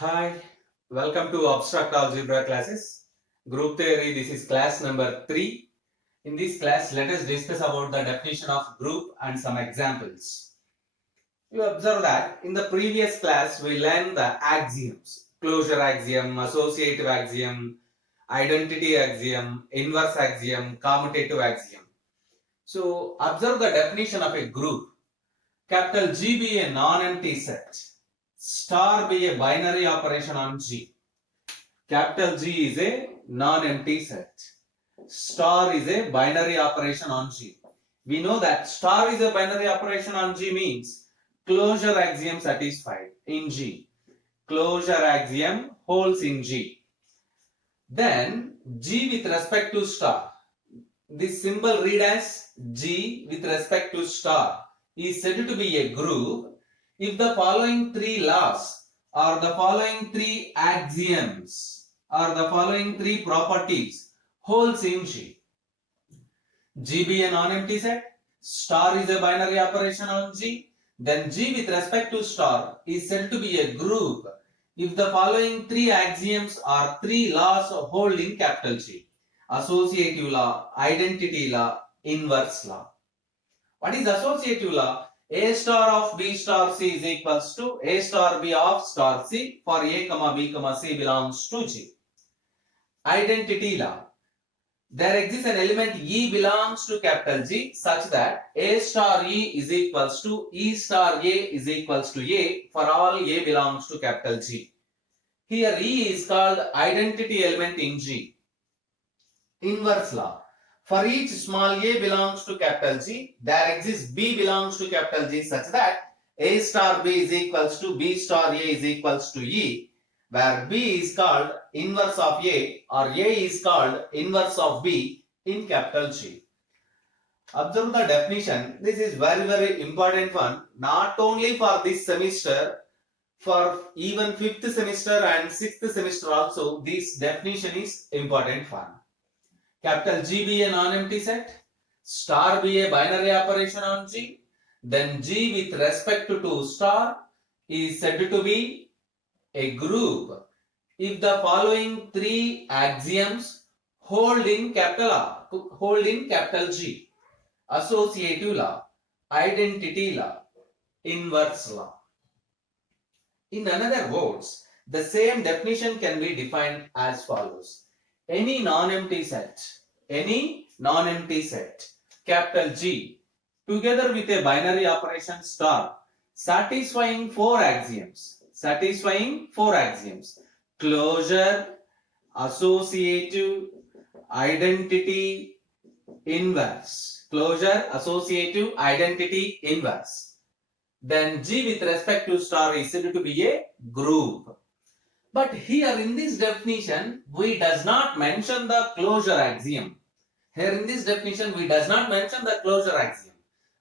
Hi, welcome to Abstract Algebra classes. Group theory, this is class number 3. In this class, let us discuss about the definition of group and some examples. You observe that in the previous class, we learned the axioms. Closure axiom, associative axiom, identity axiom, inverse axiom, commutative axiom. So, observe the definition of a group. Capital G be a non-empty set. Star be a binary operation on G. Capital G is a non-empty set. Star is a binary operation on G. We know that star is a binary operation on G means closure axiom satisfied in G. Closure axiom holds in G. Then G with respect to star. This symbol read as G with respect to star is said to be a group if the following three laws or the following three axioms or the following three properties holds in G. G be a non-empty set, star is a binary operation on G, then G with respect to star is said to be a group if the following three axioms or three laws hold in capital G. Associative law, identity law, inverse law. What is associative law? A star of B star C is equals to A star B of star C for A comma B comma C belongs to G. Identity law. There exists an element E belongs to capital G such that A star E is equals to E star A is equals to A for all A belongs to capital G. Here E is called identity element in G. Inverse law. For each small a belongs to capital G, there exists B belongs to capital G such that A star B is equals to B star A is equals to E, where B is called inverse of A or A is called inverse of B in capital G. Observe the definition. This is very important one, not only for this semester, for even 5th semester and 6th semester also this definition is important one. Capital G be a non-empty set, star be a binary operation on G, then G with respect to star is said to be a group if the following three axioms hold in capital G. Associative law, identity law, inverse law. In other words, the same definition can be defined as follows. Any non-empty set, capital G, together with a binary operation star, satisfying four axioms, closure, associative, identity, inverse. Closure, associative, identity, inverse. Then G with respect to star is said to be a group. But here in this definition, we does not mention the closure axiom. Here in this definition, we does not mention the closure axiom.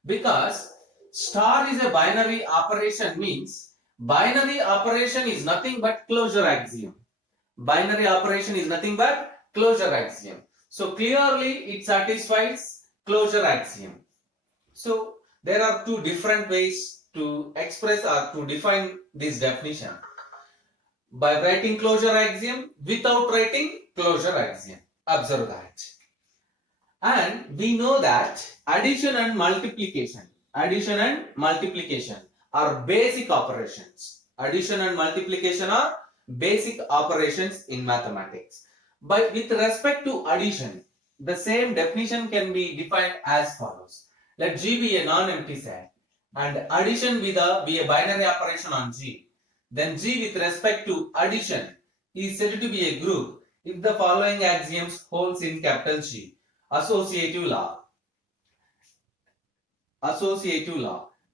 Because star is a binary operation means binary operation is nothing but closure axiom. Binary operation is nothing but closure axiom. So clearly it satisfies closure axiom. So there are two different ways to express or to define this definition. By writing closure axiom, without writing closure axiom. Observe that. And we know that addition and multiplication are basic operations. Addition and multiplication are basic operations in mathematics. But with respect to addition, the same definition can be defined as follows. Let G be a non-empty set and addition be a binary operation on G. Then G with respect to addition is said to be a group if the following axioms holds in capital G. Associative law.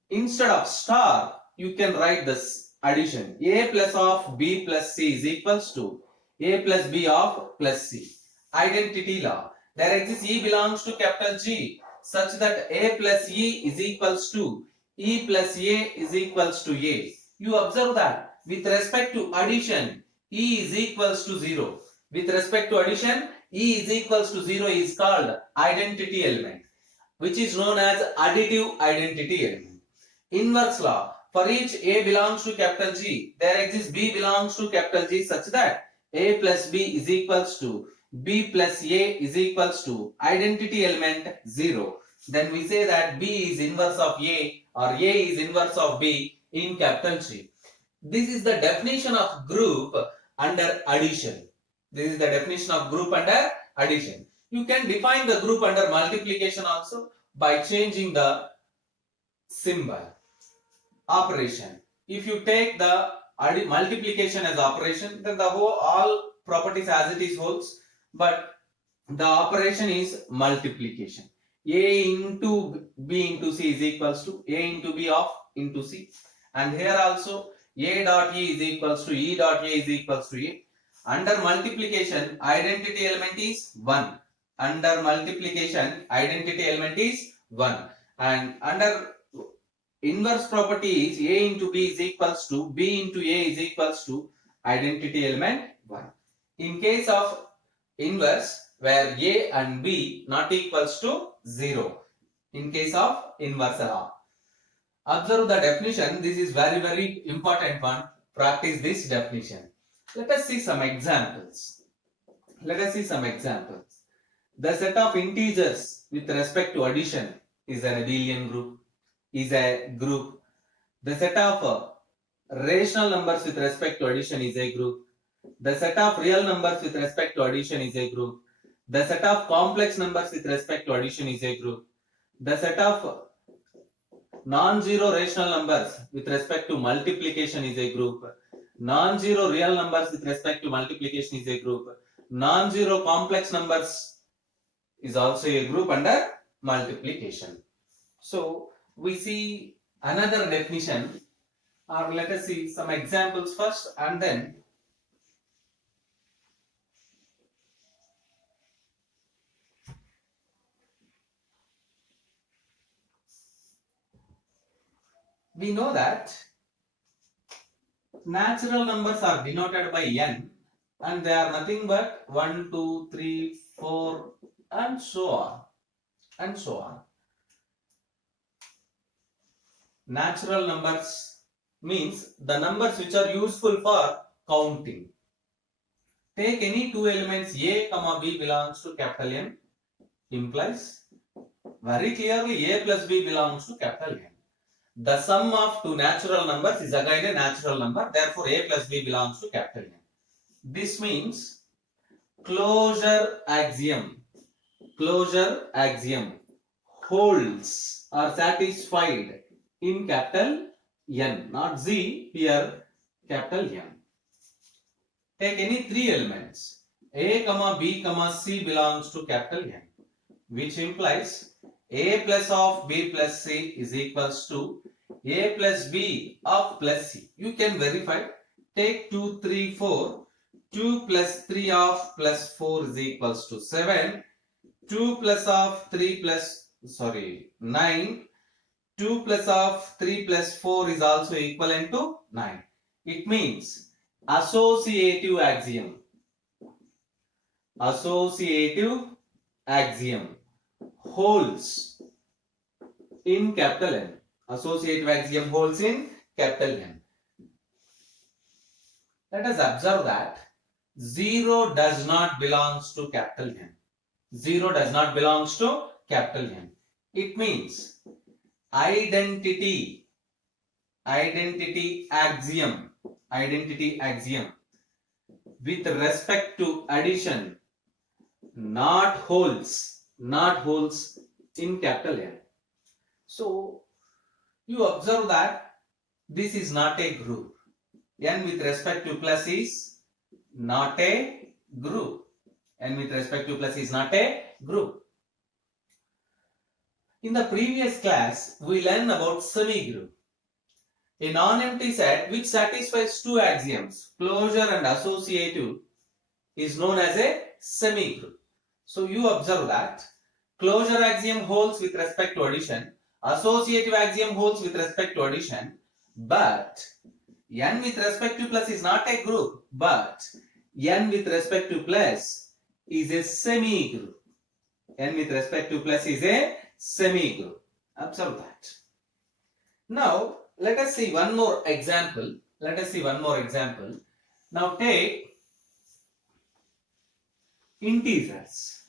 Instead of star, you can write this addition. A plus of B plus C is equals to A plus B of plus C. Identity law. There exists E belongs to capital G such that A plus E is equals to E plus A is equals to A. You observe that with respect to addition, E is equals to 0. With respect to addition, E is equals to 0 is called identity element, which is known as additive identity element. Inverse law. for each A belongs to capital G, there exists B belongs to capital G such that A plus B is equals to B plus A is equals to identity element 0. Then we say that B is inverse of A or A is inverse of B in capital G. This is the definition of group under addition. This is the definition of group under addition. You can define the group under multiplication also by changing the symbol. Operation. If you take the multiplication as operation, then the whole all properties as it is holds, but the operation is multiplication. A into B into C is equals to A into B of into C, and here also A dot E is equals to E dot A is equals to A. Under multiplication, identity element is 1. Under multiplication, identity element is 1, and under inverse property is A into B is equals to B into A is equals to identity element 1. In case of inverse, where A and B not equals to 0. In case of inverse law. Observe the definition. This is very important one. Practice this definition. Let us see some examples. The set of integers with respect to addition is an abelian group. The set of rational numbers with respect to addition is a group. The set of real numbers with respect to addition is a group. The set of complex numbers with respect to addition is a group. The set of non-zero rational numbers with respect to multiplication is a group. Non-zero real numbers with respect to multiplication is a group. Non-zero complex numbers is also a group under multiplication. So we see another definition, or let us see some examples first, and then we know that natural numbers are denoted by n, and they are nothing but 1, 2, 3, 4 and so on. Natural numbers means the numbers which are useful for counting. Take any two elements A, B belongs to capital N, implies very clearly A plus B belongs to capital N. The sum of two natural numbers is again a natural number, therefore A plus B belongs to capital N. This means closure axiom holds or satisfied in capital N, not Z, here capital N. Take any three elements A, B, C belongs to capital N, which implies A plus of B plus C is equals to A plus B of plus C. You can verify. Take 2, 3, 4. 2 plus 3 of plus 4 is equals to 7. 2 plus of 9. 2 plus of 3 plus 4 is also equivalent to 9. It means associative axiom holds in capital N. Associative axiom holds in capital N. Let us observe that 0 does not belongs to capital N. 0 does not belongs to capital N. It means identity axiom with respect to addition not holds in capital N. So you observe that this is not a group. N with respect to plus is not a group. In the previous class, we learned about semigroup. A non-empty set which satisfies two axioms, closure and associative, is known as a semigroup. So you observe that closure axiom holds with respect to addition, associative axiom holds with respect to addition, but N with respect to plus is not a group, but N with respect to plus is a semigroup. Observe that. Now let us see one more example. Let us see one more example. Now take integers.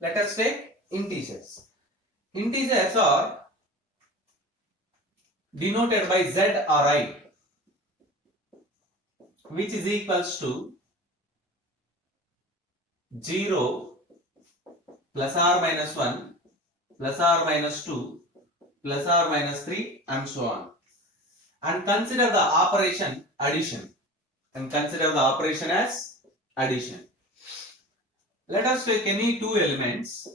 Let us take integers. Integers are denoted by z or I, which is equals to 0 plus or minus 1 plus or minus 2 plus or minus 3 and so on. And consider the operation addition. And consider the operation as addition. Let us take any two elements.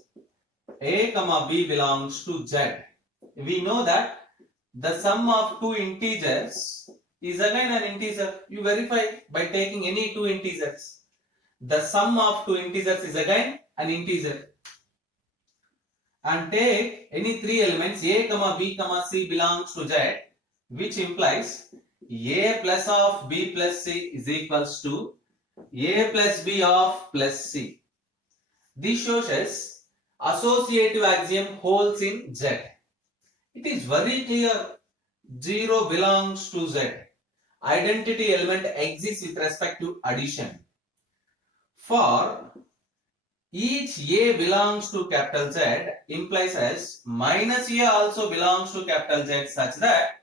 A comma B belongs to Z. We know that the sum of two integers is again an integer. You verify by taking any two integers. The sum of two integers is again an integer. And take any three elements A comma B comma C belongs to Z, which implies A plus of B plus C is equals to A plus B of plus C. This shows us associative axiom holds in Z. It is very clear 0 belongs to Z. Identity element exists with respect to addition. For each A belongs to capital Z implies as minus A also belongs to capital Z such that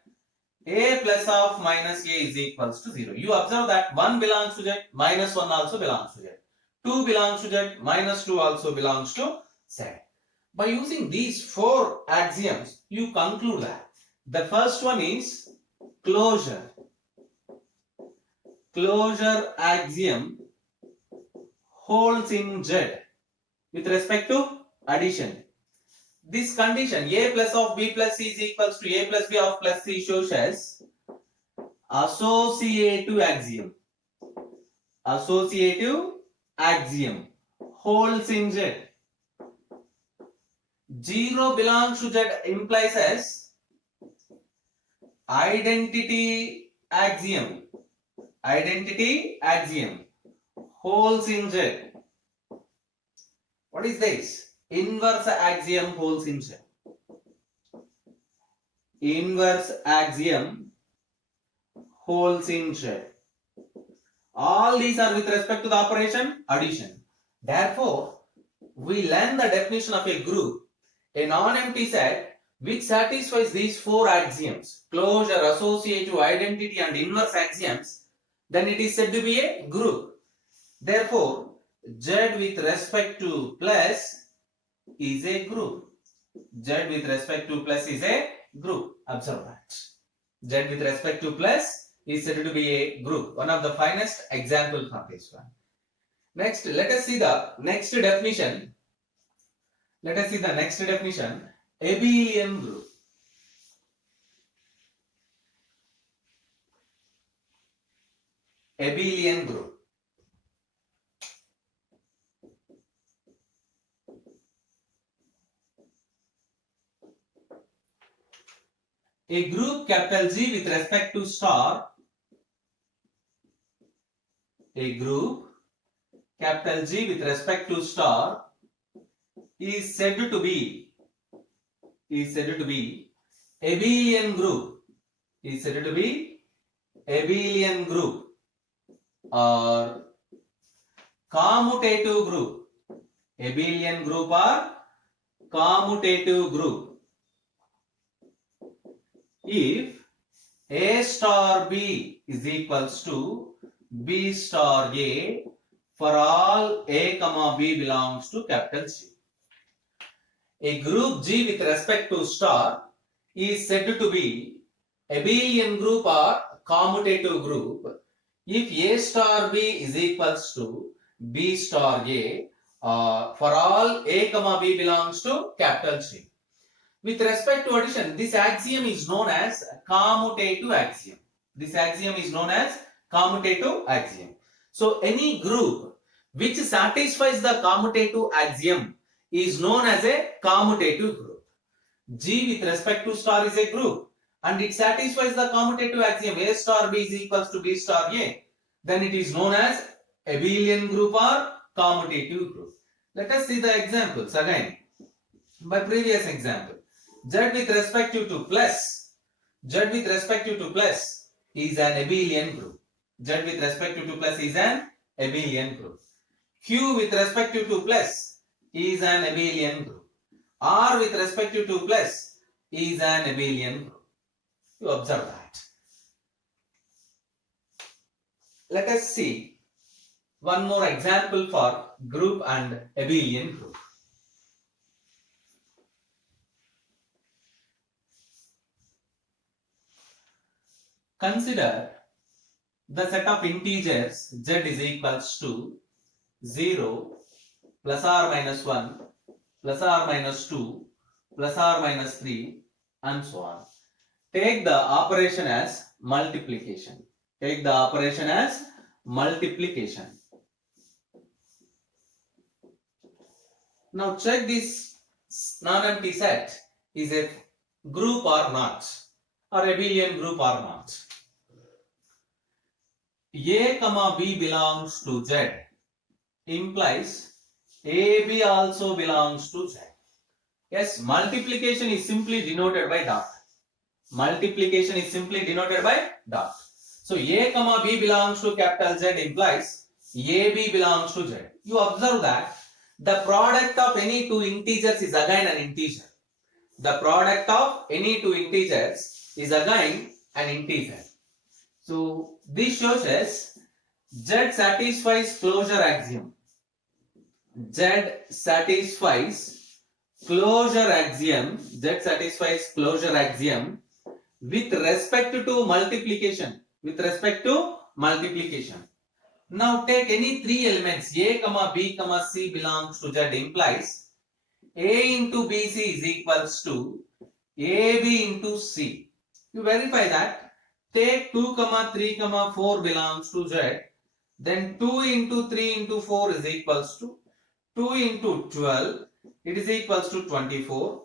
A plus of minus A is equals to 0. You observe that 1 belongs to Z, minus 1 also belongs to Z. 2 belongs to Z, minus 2 also belongs to Z. By using these four axioms, you conclude that the first one is closure. Closure axiom holds in Z with respect to addition. This condition A plus of B plus C is equals to A plus B of plus C shows as associative axiom. Associative axiom holds in Z. 0 belongs to Z implies as identity axiom. Identity axiom holds in Z. What is this? Inverse axiom holds in Z. Inverse axiom holds in Z. All these are with respect to the operation addition. Therefore, we learn the definition of a group, a non-empty set which satisfies these four axioms, closure, associative, identity and inverse axioms, then it is said to be a group. Therefore, Z with respect to plus is a group. Z with respect to plus is a group. Observe that. Z with respect to plus is said to be a group. One of the finest examples for this one. Next, let us see the next definition. Let us see the next definition. Abelian group. Abelian group. A group capital G with respect to star. A group capital G with respect to star is said to be abelian group. Is said to be abelian group or commutative group. Abelian group or commutative group. If A star B is equals to B star A for all A comma B belongs to capital G. A group G with respect to star is said to be abelian group or commutative group if A star B is equals to B star A for all A comma B belongs to capital G. With respect to addition, this axiom is known as commutative axiom. This axiom is known as commutative axiom. So, any group which satisfies the commutative axiom is known as a commutative group. G with respect to star is a group and it satisfies the commutative axiom A star B is equals to B star A. Then it is known as abelian group or commutative group. Let us see the examples again by previous example. Z with respect to plus, Z with respect to plus is an abelian group. Z with respect to plus is an abelian group. Q with respect to plus is an abelian group. R with respect to plus is an abelian group. You observe that. Let us see one more example for group and abelian group. Consider the set of integers z is equals to 0, plus or minus 1, plus or minus 2, plus or minus 3, and so on. Take the operation as multiplication. Take the operation as multiplication. Now check this non-empty set is a group or not, or abelian group or not. A comma B belongs to Z implies AB also belongs to Z. Yes, multiplication is simply denoted by dot. Multiplication is simply denoted by dot. So A comma B belongs to capital Z implies AB belongs to Z. You observe that the product of any two integers is again an integer. The product of any two integers is again an integer. So this shows us Z satisfies closure axiom. Z satisfies closure axiom. Z satisfies closure axiom with respect to multiplication. With respect to multiplication. Now take any three elements A, B, C belongs to Z implies A into BC is equals to AB into C. You verify that. Take 2, 3, 4 belongs to Z. Then 2 into 3 into 4 is equals to 2 into 12. It is equals to 24.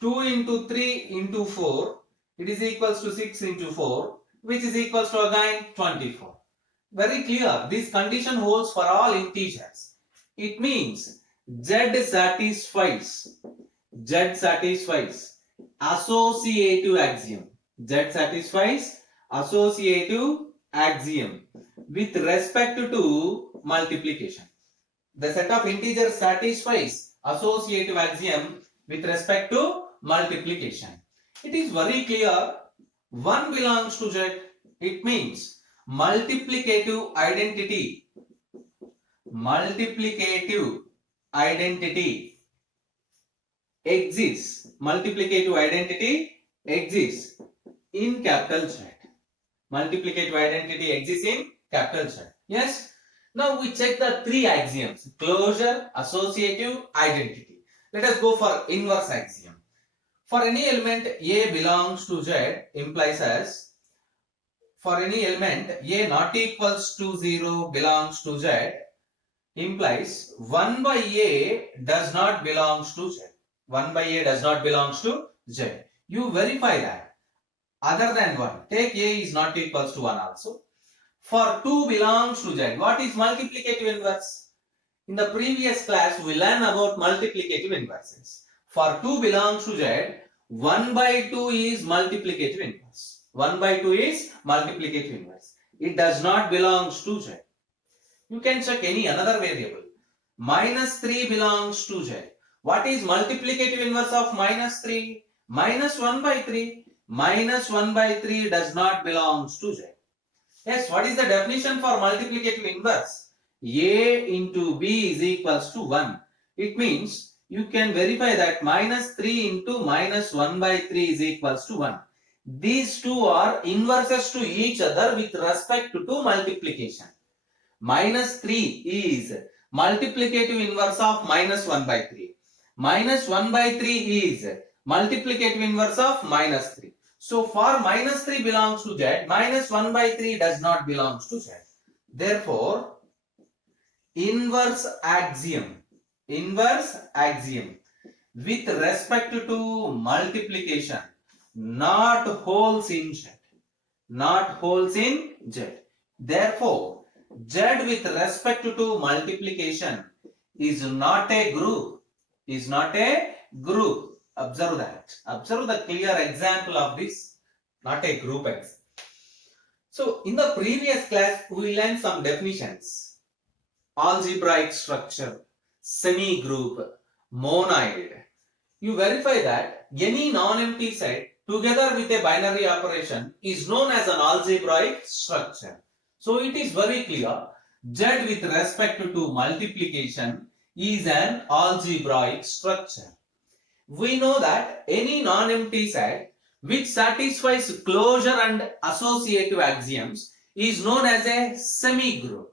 2 into 3 into 4. It is equals to 6 into 4. Which is equals to again 24. Very clear. This condition holds for all integers. It means Z satisfies associative axiom. Z satisfies associative axiom with respect to multiplication. The set of integers satisfies associative axiom with respect to multiplication. It is very clear. 1 belongs to Z. It means multiplicative identity exists. Multiplicative identity exists in capital Z. Multiplicative identity exists in capital Z. Yes. Now we check the three axioms: closure, associative, identity. Let us go for inverse axiom. For any element A belongs to Z implies as for any element A not equals to 0 belongs to Z implies 1 by A does not belongs to Z. 1 by A does not belongs to Z. You verify that. Other than 1, take A is not equals to 1 also. For 2 belongs to Z. What is multiplicative inverse? In the previous class we learned about multiplicative inverses. For 2 belongs to Z, 1 by 2 is multiplicative inverse. 1 by 2 is multiplicative inverse. It does not belongs to Z. You can check any another variable. Minus 3 belongs to Z. What is multiplicative inverse of minus 3? Minus 1 by 3. Minus 1 by 3 does not belongs to Z. Yes, what is the definition for multiplicative inverse? A into B is equals to 1. It means you can verify that minus 3 into minus 1 by 3 is equals to 1. These two are inverses to each other with respect to multiplication. Minus 3 is multiplicative inverse of minus 1 by 3. Minus 1 by 3 is multiplicative inverse of minus 3. So for minus 3 belongs to Z, minus 1 by 3 does not belong to Z. Therefore, inverse axiom with respect to multiplication not holds in Z. Therefore, Z with respect to multiplication is not a group. Observe that. Observe the clear example of this, not a group example. So in the previous class, we learned some definitions. Algebraic structure, semi-group, monoid. You verify that any non-empty set together with a binary operation is known as an algebraic structure. So it is very clear, Z with respect to multiplication is an algebraic structure. We know that any non-empty set which satisfies closure and associative axioms is known as a semi-group.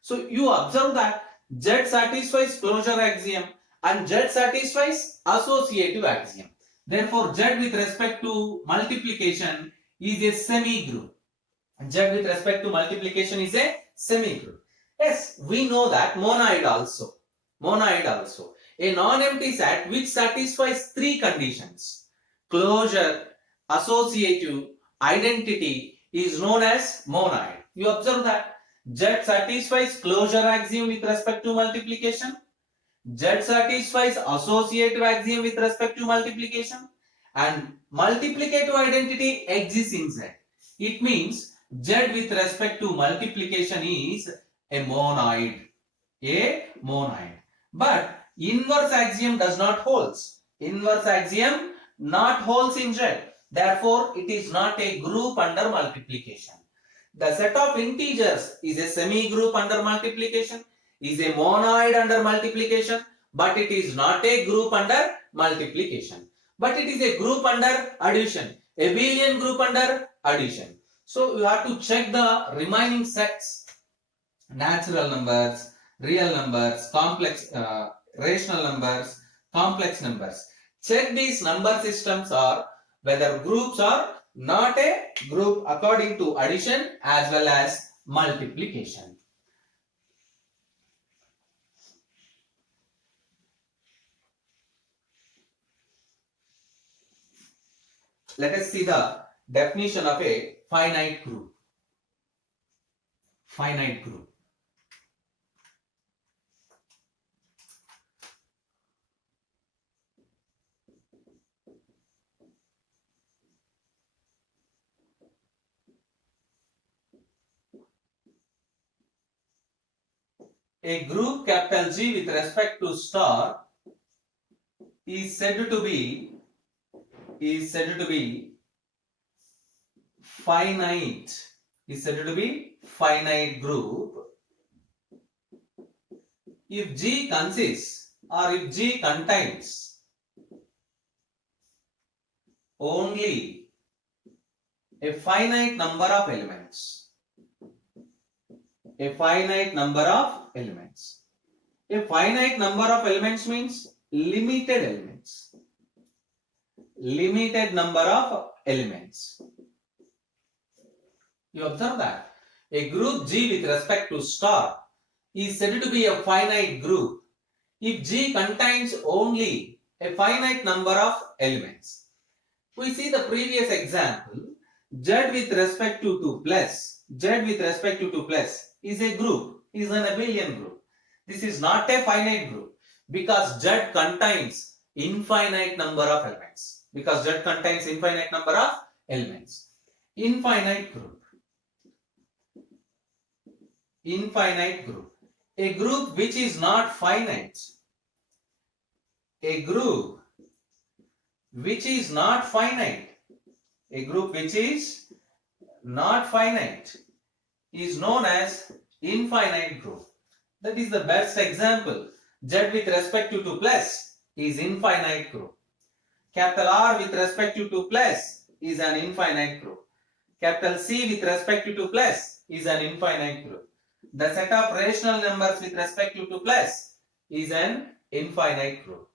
So you observe that Z satisfies closure axiom and Z satisfies associative axiom. Therefore, Z with respect to multiplication is a semi-group. Z with respect to multiplication is a semi-group. Yes, we know that monoid also. A non-empty set which satisfies three conditions: closure, associative, identity is known as monoid. You observe that Z satisfies closure axiom with respect to multiplication. Z satisfies associative axiom with respect to multiplication, and multiplicative identity exists in Z. It means Z with respect to multiplication is a monoid. But inverse axiom does not hold. Inverse axiom not holds in Z. Therefore, it is not a group under multiplication. The set of integers is a semi-group under multiplication, is a monoid under multiplication, but it is not a group under multiplication. But it is a group under addition, abelian group under addition. So you have to check the remaining sets: natural numbers, real numbers, complex, rational numbers, complex numbers. Check these number systems are whether groups are not a group according to addition as well as multiplication. Let us see the definition of a finite group. Finite group. A group capital G with respect to star is said to be finite. Is said to be finite group if G consists or if G contains only a finite number of elements. A finite number of elements. A finite number of elements means limited elements. Limited number of elements. You observe that a group G with respect to star is said to be a finite group if G contains only a finite number of elements. We see the previous example. Z with respect to 2 plus, Z with respect to 2 plus is a group, is an abelian group. This is not a finite group because Z contains infinite number of elements. Because Z contains infinite number of elements. Infinite group. Infinite group. A group which is not finite. A group which is not finite. A group which is not finite is known as infinite group. That is the best example. Z with respect to 2 plus is infinite group. Capital R with respect to 2 plus is an infinite group. Capital C with respect to 2 plus is an infinite group. The set of rational numbers with respect to 2 plus is an infinite group.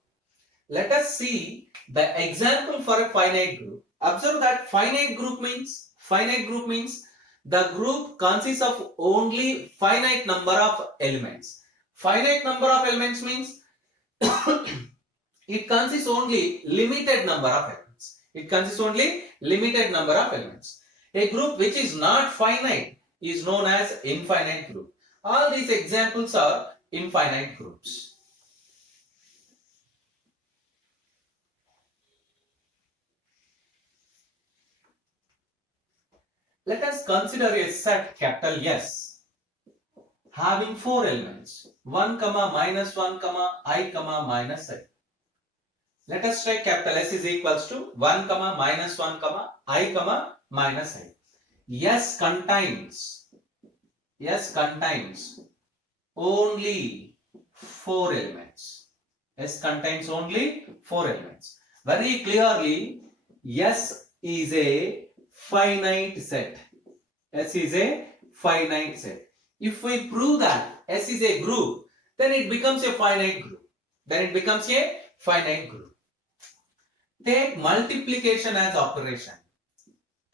Let us see the example for a finite group. Observe that finite group means the group consists of only finite number of elements. Finite number of elements means it consists only limited number of elements. It consists only limited number of elements. A group which is not finite is known as infinite group. All these examples are infinite groups. Let us consider a set capital S having 4 elements 1, minus 1, I, minus I. Let us take capital S is equals to 1, minus 1, I, minus I. S contains only 4 elements. S contains only 4 elements. Very clearly, S is a finite set. S is a finite set. If we prove that S is a group, then it becomes a finite group. Take multiplication as operation.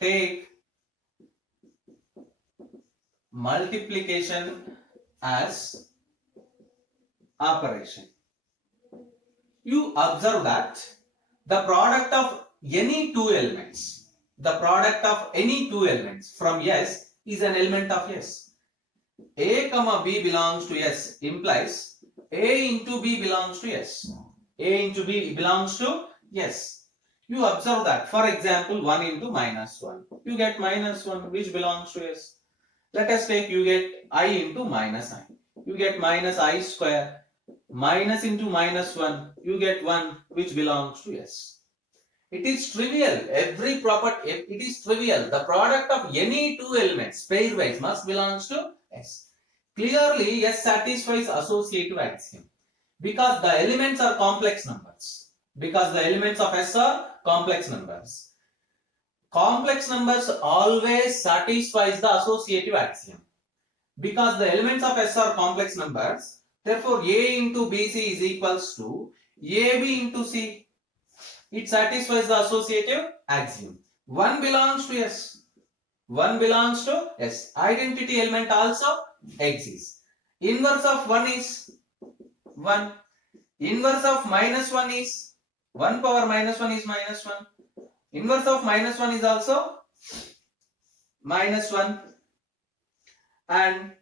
Take multiplication as operation. You observe that the product of any two elements from S is an element of S. A, B belongs to S implies A into B belongs to S. A into B belongs to S. You observe that. For example, 1 into minus 1. You get minus 1 which belongs to S. Let us take you get I into minus I. You get minus I square. Minus into minus 1. You get 1 which belongs to S. It is trivial. It is trivial. The product of any two elements pairwise must belongs to S. Clearly, S satisfies associative axiom because the elements are complex numbers. Because the elements of S are complex numbers. Complex numbers always satisfies the associative axiom. Because the elements of S are complex numbers, therefore A into BC is equals to AB into C. It satisfies the associative axiom. 1 belongs to S. 1 belongs to S. Identity element also exists. Inverse of 1 is 1. Inverse of minus 1 is 1 power minus 1 is minus 1. Inverse of minus 1 is also minus 1. And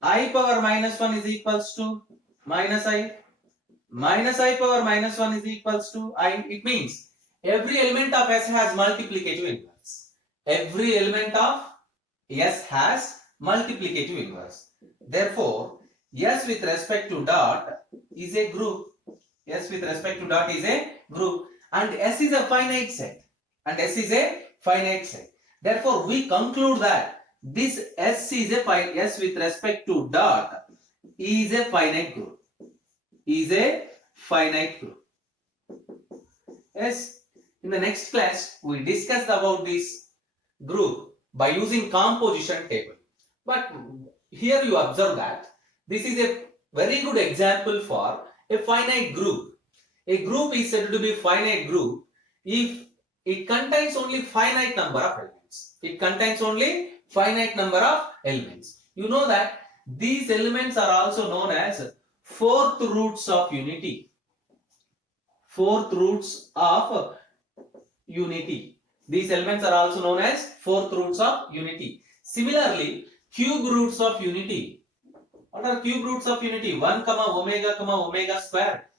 I power minus 1 is equals to minus I. Minus I power minus 1 is equals to I. It means every element of S has multiplicative inverse. Every element of S has multiplicative inverse. Therefore, S with respect to dot is a group. S with respect to dot is a group. And S is a finite set. Therefore, we conclude that this S with respect to dot is a finite group. Yes, in the next class, we discussed about this group by using composition table. But here you observe that this is a very good example for a finite group. A group is said to be finite group if it contains only finite number of elements. You know that these elements are also known as fourth roots of unity. These elements are also known as fourth roots of unity. Similarly, cube roots of unity. What are cube roots of unity? 1, omega square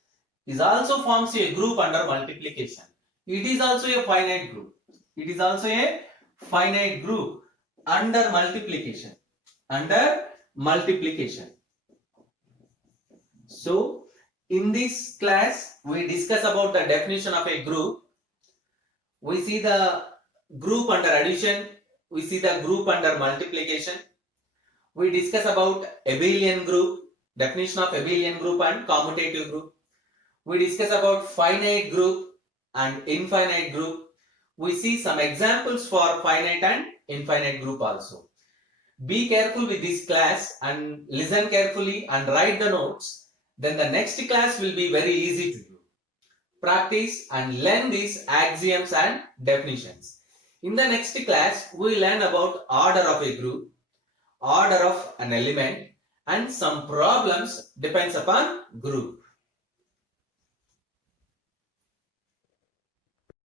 is also forms a group under multiplication. It is also a finite group. Under multiplication. So, in this class, we discuss about the definition of a group. We see the group under addition. We see the group under multiplication. We discuss about abelian group, definition of abelian group and commutative group. We discuss about finite group and infinite group. We see some examples for finite and infinite group also. Be careful with this class and listen carefully and write the notes. Then the next class will be very easy to you. Practice and learn these axioms and definitions. In the next class, we learn about order of a group, order of an element, and some problems depends upon group.